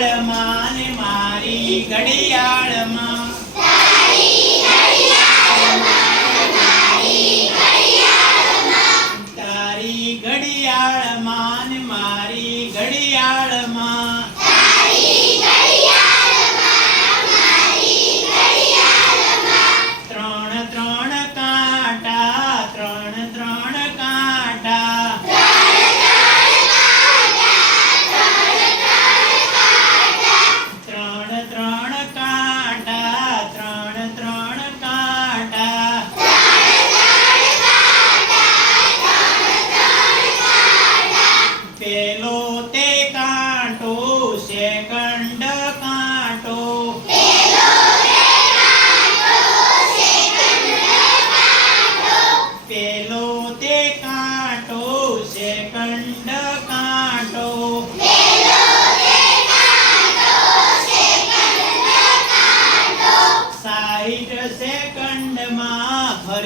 ઘડિયાળમાં ને મારી ઘડિયાળમાં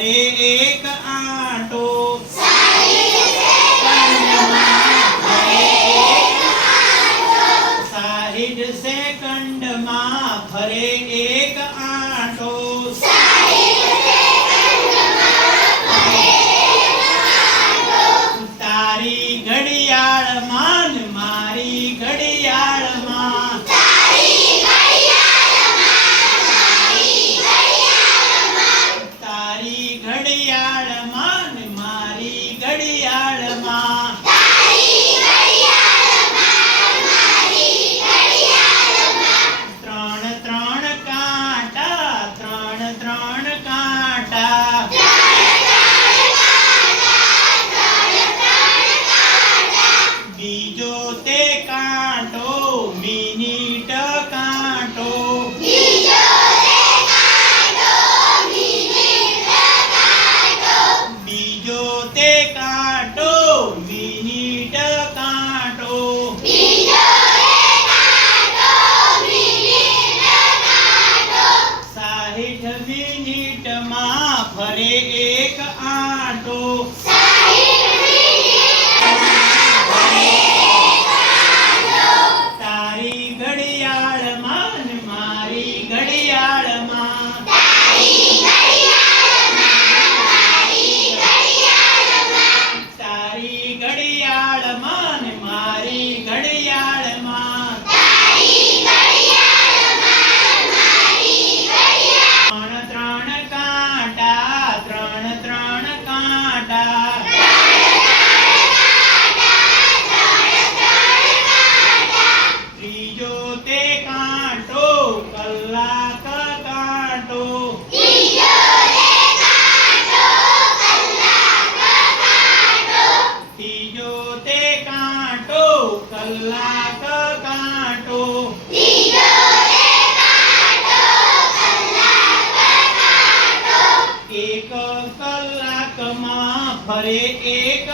एक आटो। साहिड से कंड माँ भरे Yeah. अरे एक તે કાંટો કલાક કાંટો. એક કલાકમાં ફરે એક